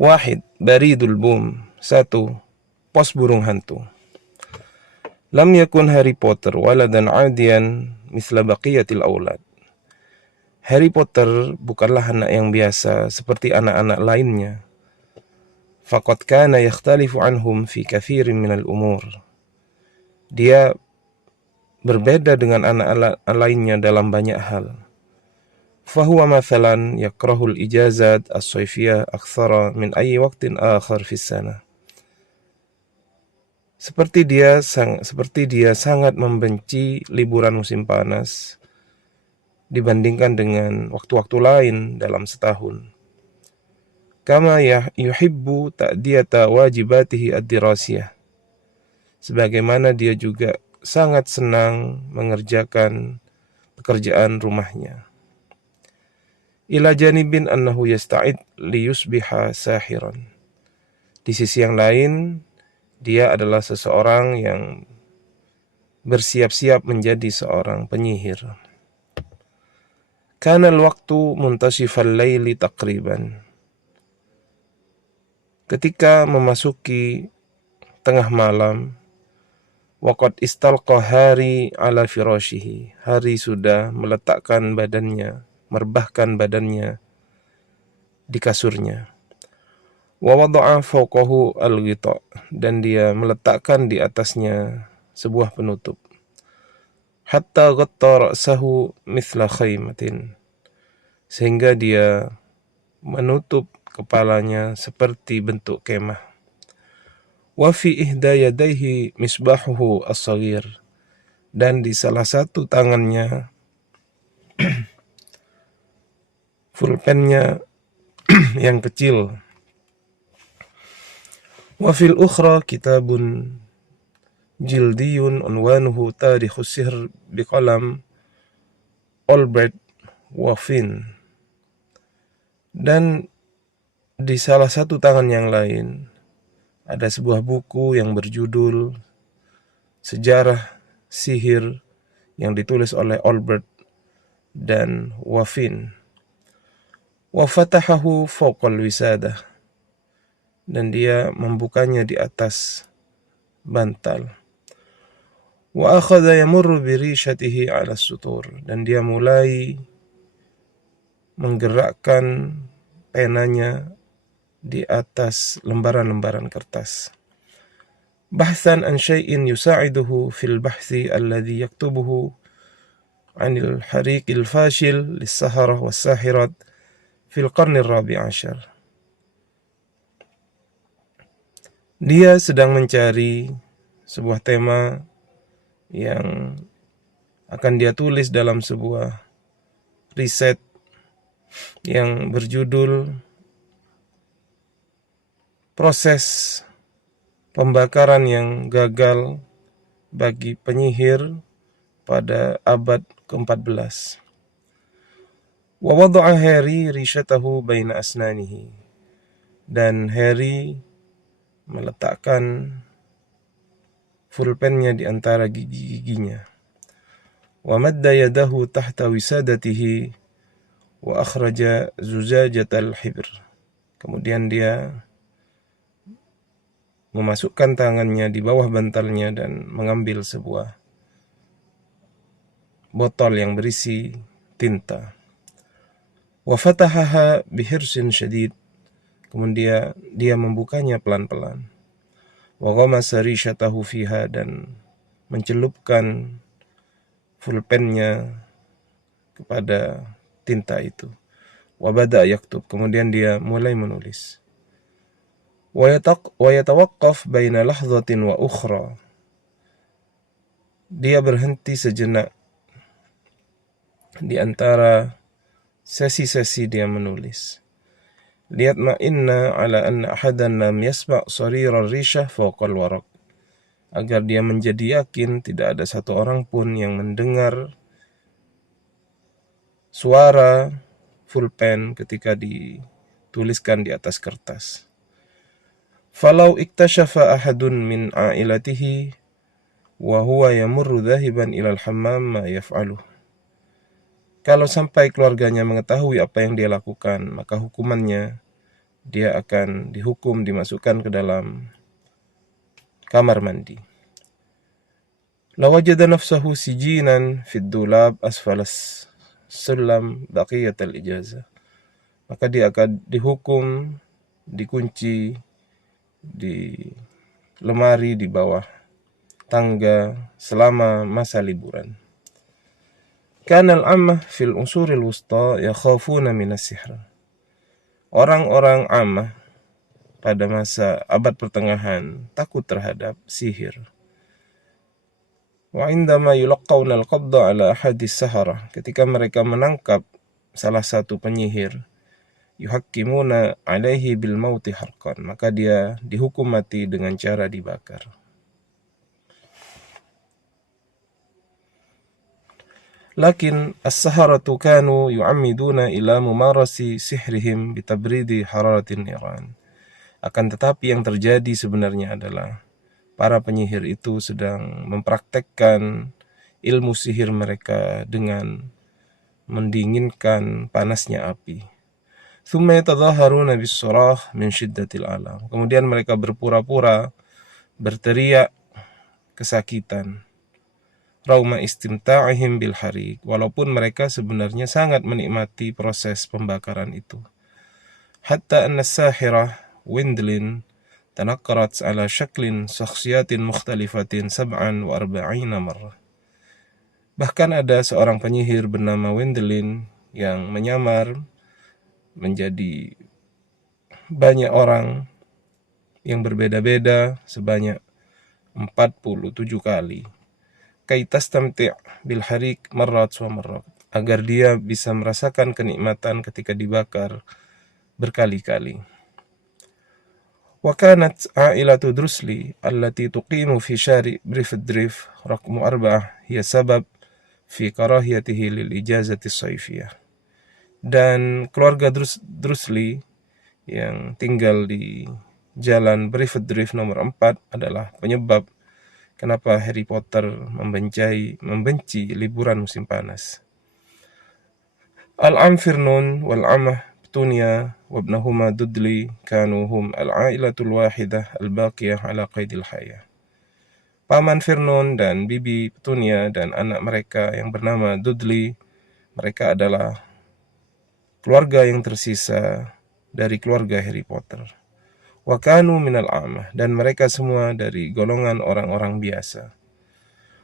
Wahid, baridul bum. 1. Pos burung hantu. Lam yakun Harry Potter waladan adian misla baqiyatil aulad. Harry Potter bukanlah anak yang biasa seperti anak-anak lainnya. Faqad kana yakhtalifu anhum fi kathirin minal umur. Dia berbeda dengan anak-anak lainnya dalam banyak hal. Fahuwa mathalan yakrahul ijazat as-sayfiyah akthara min ayyi waqtin akhar fis sana. Seperti dia sangat membenci liburan musim panas dibandingkan dengan waktu-waktu lain dalam setahun. Kama yuhibbu ta'diyata wajibatihi ad-dirasiyah. Sebagaimana dia juga sangat senang mengerjakan pekerjaan rumahnya. Ila janibin annahu yasta'id liyusbiha sahiran. Di sisi yang lain, dia adalah seseorang yang bersiap-siap menjadi seorang penyihir. Kana al-waqtu muntasifal laili taqriban. Ketika memasuki tengah malam, waqad istalqa Harry ala firashihi. Harry sudah meletakkan badannya, merebahkan badannya di kasurnya. Wa wada'a fawqahu al-ghita, dan dia meletakkan di atasnya sebuah penutup. Hatta ghatta ra'sahu mithla khaymatin, sehingga dia menutup kepalanya seperti bentuk kemah. Wa fi ihda yadayhi misbahuhu as-saghir, dan di salah satu tangannya pulpennya yang kecil. Wa fil ukhra kitabun jildiyun unwanuhu tarikhus sihr biqalam Albert Waffin. Dan di salah satu tangan yang lain ada sebuah buku yang berjudul Sejarah Sihir yang ditulis oleh Albert dan Waffin. Wa fatahahu fawqal wisadah, dan dia membukanya di atas bantal. Wa akhadha yamurru bi rishatihi 'ala sutur, dan dia mulai menggerakkan penanya di atas lembaran-lembaran kertas. Bahthan an syai'in yusa'iduhu fil bahthi alladhi yaktubuhu 'anil hariqil fashil lis-saharah was-sahirat fil qarnir rabi' ashar. Dia sedang mencari sebuah tema yang akan dia tulis dalam sebuah riset yang berjudul Proses Pembakaran yang Gagal bagi Penyihir pada abad ke-14. Wa wada'a Harry rishatahu baina asnanihi, dan Harry meletakkan pulpennya di antara gigi-giginya. Wa madda yadahu tahta wisadatihi wa akhraja zujajatal hibr. Kemudian dia memasukkan tangannya di bawah bantalnya dan mengambil sebuah botol yang berisi tinta. Wa fatahaha bihirsin syadid. Kemudian dia membukanya pelan-pelan. Wa ghamasa rishatahu fiha, dan mencelupkan pulpennya kepada tinta itu. Wa bada yaktub, kemudian dia mulai menulis. Wa yatawaqqaf baina lahdhatin wa ukhra. Dia berhenti sejenak di antara sesi-sesi dia menulis. Liyatma'inna ala anna ahadan lam yasma' sarira rishah fawqal waraq, agar dia menjadi yakin tidak ada satu orang pun yang mendengar suara pulpen ketika dituliskan di atas kertas. Falau iktashafa ahadun min a'ilatihi wa huwa yamurru dhahiban ilal hammam ma yaf'aluh. Kalau sampai keluarganya mengetahui apa yang dia lakukan, maka hukumannya dia akan dihukum dimasukkan ke dalam kamar mandi. Lawajada nafsahu sijinan fid dulab asfalas sulam baqiyatal ijazah. Maka dia akan dihukum, dikunci di lemari di bawah tangga selama masa liburan. Kana al-ammah fil usuril wusta yakhafuna minas sihr. Orang-orang ammah pada masa abad pertengahan takut terhadap sihir. Wa indama yulaqqawna al-qabda ala ahadis sahara, ketika mereka menangkap salah satu penyihir, yuhakkimuna alaihi bil mauti harqan, maka dia dihukum mati dengan cara dibakar. Lakin as-saharatu kanu yu'ammiduna ila mumarasi sihrihim bitabridi hararatin niran. Akan tetapi yang terjadi sebenarnya adalah para penyihir itu sedang mempraktekkan ilmu sihir mereka dengan mendinginkan panasnya api. Thumma yatadhaharuna bis-surah min shiddatil alam. Kemudian mereka berpura-pura berteriak kesakitan. Rauma istimta'ihim bil harik, walaupun mereka sebenarnya sangat menikmati proses pembakaran itu. Hatta anna as-sahirah Wendlin tanakkarat ala syaklin shakhsiyatin mukhtalifatin 47 marrah. Bahkan ada seorang penyihir bernama Wendlin yang menyamar menjadi banyak orang yang berbeda-beda sebanyak 47 kali. Kai tastamti' bil harik marrat wa marrat, agar dia bisa merasakan kenikmatan ketika dibakar berkali-kali. Wa kanat ailatu Drusli allati tuqimu fi syari' Brifdrif raqmu 4 hiya sabab fi karahiyatihi lil ijazati sayfiyah. Dan keluarga Drusli yang tinggal di jalan Brifdrif nomor 4 adalah penyebab kenapa Harry Potter membenci liburan musim panas. Al-am Firnun wal-amah Petunia wabnahuma Dudley kanu hum al-ailatul wahidah al-baqiyah ala qaidil hayah. Paman Firnun dan bibi Petunia dan anak mereka yang bernama Dudley, mereka adalah keluarga yang tersisa dari keluarga Harry Potter. Wa kanu minal amah, dan mereka semua dari golongan orang-orang biasa.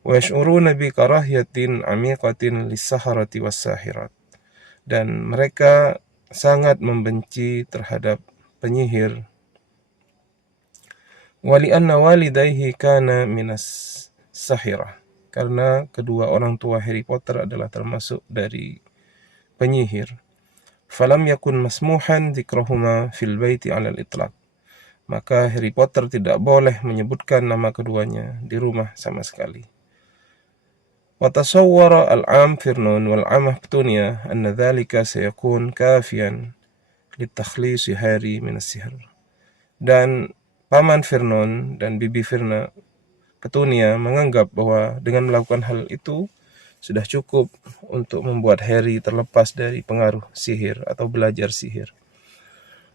Wa yash'uruna bi karahiyatin amiqatin lis-saharati was-sahirat, dan mereka sangat membenci terhadap penyihir. Wa li anna walidayhi kana minas sahirah, karena kedua orang tua Harry Potter adalah termasuk dari penyihir. Falam yakun masmuhan dzikrahuma fil baiti 'ala al-itlaq, maka Harry Potter tidak boleh menyebutkan nama keduanya di rumah sama sekali. Wa tasawwara al-am Firnun wal-amah Petunia anna dhalika sayakun kafiyan litakhlisi Harry min as-sihr. Dan paman Firnun dan bibi Petunia menganggap bahwa dengan melakukan hal itu sudah cukup untuk membuat Harry terlepas dari pengaruh sihir atau belajar sihir.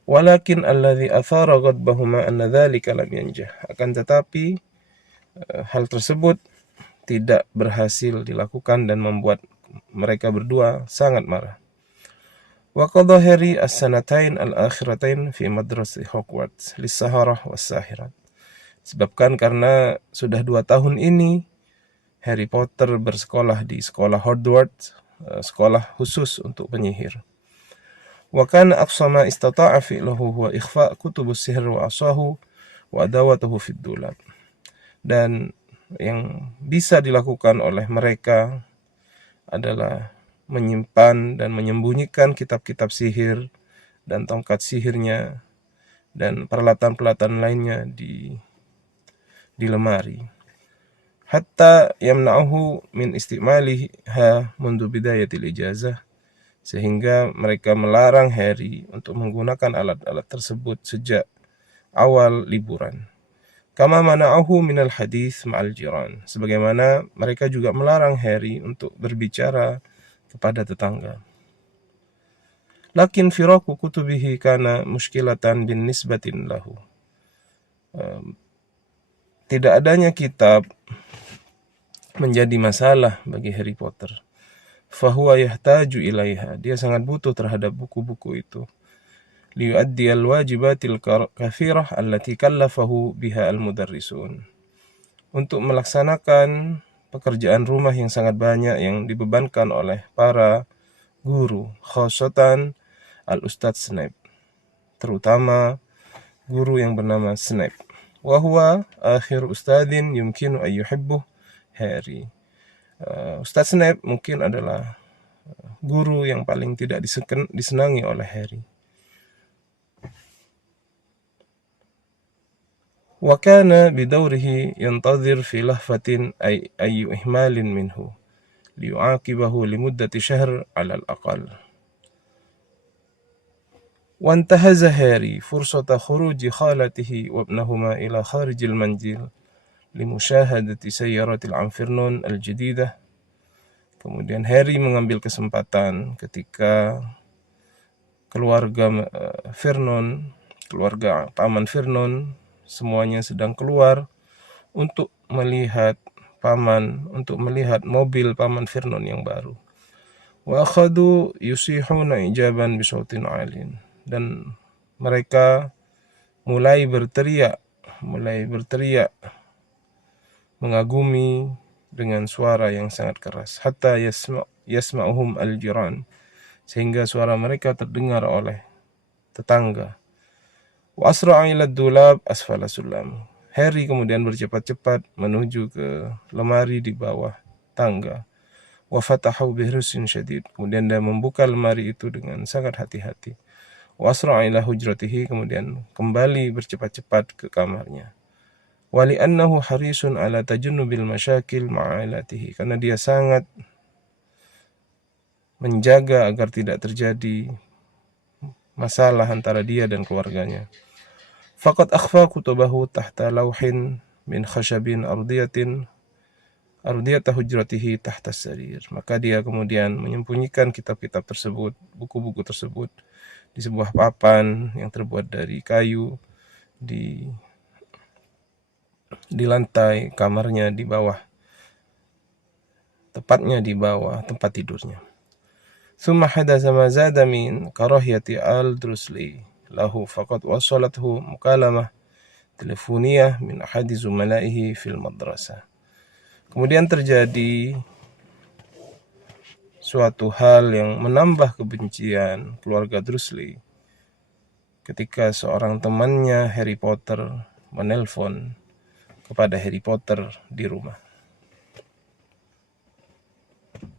Walakin alladhi athara ghadbahuma anna dhalika lam yanjah. Akan tetapi hal tersebut tidak berhasil dilakukan dan membuat mereka berdua sangat marah. Wa qadha Harry as-sanatain al-akhiratain fi madrasah Hogwarts lis-saharah was-sahirat. Sebabkan karena sudah 2 tahun ini Harry Potter bersekolah di sekolah Hogwarts, sekolah khusus untuk penyihir. Wa kana aqsa ma istata'a fi'luhu huwa ikhfa' kutubus sihr wa asahu wa adawatuhu fid dulab. Dan yang bisa dilakukan oleh mereka adalah menyimpan dan menyembunyikan kitab-kitab sihir dan tongkat sihirnya dan peralatan-peralatan lainnya di lemari. Hatta yamna'uhu min istimaliha mundu bidayatil ijazah, sehingga mereka melarang Harry untuk menggunakan alat-alat tersebut sejak awal liburan. Kama mana'ahu minal hadis ma'al jiran, sebagaimana mereka juga melarang Harry untuk berbicara kepada tetangga. Lakin firaku kutubihi kana muskilatan bin nisbatin lahu. Tidak adanya kitab menjadi masalah bagi Harry Potter. Fahuwa yahtaju ilaiha. Dia sangat butuh terhadap buku-buku itu. Liyuaddi al-wajibatil kathirah allati kallafahu biha al-mudarrisun. Untuk melaksanakan pekerjaan rumah yang sangat banyak yang dibebankan oleh para guru, khasatan al-Ustadz Snape, terutama guru yang bernama Snape. Wa huwa akhir ustadin yumkinu an yuhibbuh Harry. Ustadz Snape mungkin adalah guru yang paling tidak disenangi oleh Harry. Wa kana bidawrihi yantazir fi lahfatin ay ihmalin minhu liyu'aqibahu limuddati syahr ala al-aqal. وانتهز هاري فرصة خروج خالته وابنهما إلى خارج المنزل لمشاهدة سيارة العنفرنون الجديدة. Kemudian Harry mengambil kesempatan ketika keluarga Vernon, keluarga Paman Vernon, semuanya sedang keluar untuk melihat mobil Paman Vernon yang baru. Wa akhadu yusihuna ijaban bisautin 'alin. Dan mereka mulai berteriak mengagumi dengan suara yang sangat keras, hatta yasma'uhum al-jiran, sehingga suara mereka terdengar oleh tetangga. Wa asra'a ila ad-dulab asfala sulam. Harry kemudian bercepat-cepat menuju ke lemari di bawah tangga. Wa fatahu bihrusin syadid. Kemudian dia membuka lemari itu dengan sangat hati-hati. Wa asra'a ila hujratihi, kemudian kembali bercepat-cepat ke kamarnya. Wa li'annahu harisun ala tajunnubil masyakil ma'ailatihi, karena dia sangat menjaga agar tidak terjadi masalah antara dia dan keluarganya. Faqad akhfa kutubahu tahta lawhin min khashabin ardiyata hujratihi tahta sarir. Maka dia kemudian menyembunyikan kitab-kitab tersebut, buku-buku tersebut, di sebuah papan yang terbuat dari kayu di lantai kamarnya, di bawah, tepatnya di bawah tempat tidurnya. Thumma hadatha ma zada min karahiyati al-Dursley lahu faqad wasalathu mukalamah telefoniyah min ahadi zumalaihi fil madrasah. Kemudian terjadi suatu hal yang menambah kebencian keluarga Dursley ketika seorang temannya Harry Potter menelpon kepada Harry Potter di rumah.